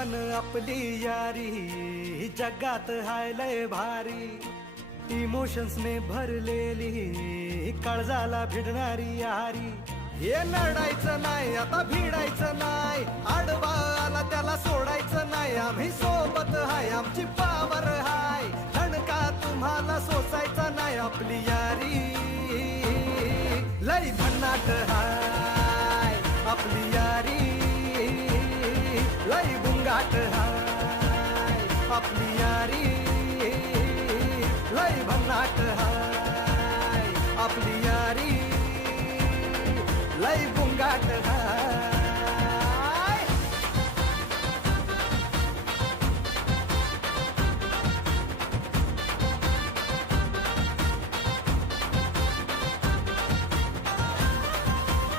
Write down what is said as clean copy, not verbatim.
अन आपली यारी जगात हाय लय भारी, इमोशन्स ने भरलेली काळजाला भिडणारी यारी. हे लढायचं नाही आता भिडायचं नाही, आडवा आला त्याला सोडायचं नाही. आम्ही सोबत हाय आमची पावर हाय, धणका तुम्हाला सोसायचा नाही. आपली यारी लय भन्नाट हाय, आपली यारी लय बुंगाट हाय. आपली यारी लय भन्नाट हाय, आपली यारी लय बुंगाट हाय.